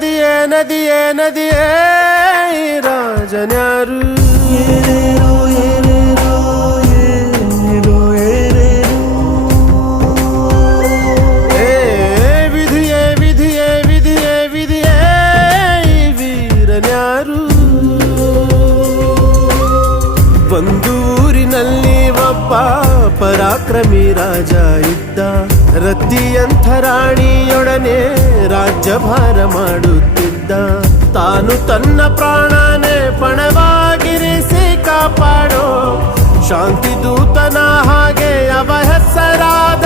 ನದಿಯೇ ನದಿಯೇ ನದಿಯೇ ರಾಜನ್ಯಾರು ಏನೇನೋ ಏನೇನೋ ಏನೇನೋ ಏ ವಿಧಿಯೇ ವಿಧಿಯೇ ವಿಧಿಯೇ ವಿಧಿಯೇ ವೀರನ್ಯಾರು ಒಂದು ಊರಿನಲ್ಲಿ ಒಬ್ಬ ಪರಾಕ್ರಮಿ ರಾಜ ಇದ್ದ ರತಿಯಂಥ ರಾಣಿಯೊಡನೆ ರಾಜ್ಯಭಾರ ಮಾಡುತ್ತಿದ್ದ ತಾನು ತನ್ನ ಪ್ರಾಣನೇ ಪಣವಾಗಿರಿಸಿ ಕಾಪಾಡೋ ಶಾಂತಿ ದೂತನ ಹಾಗೆ ಅವ ಹೆಸರಾದ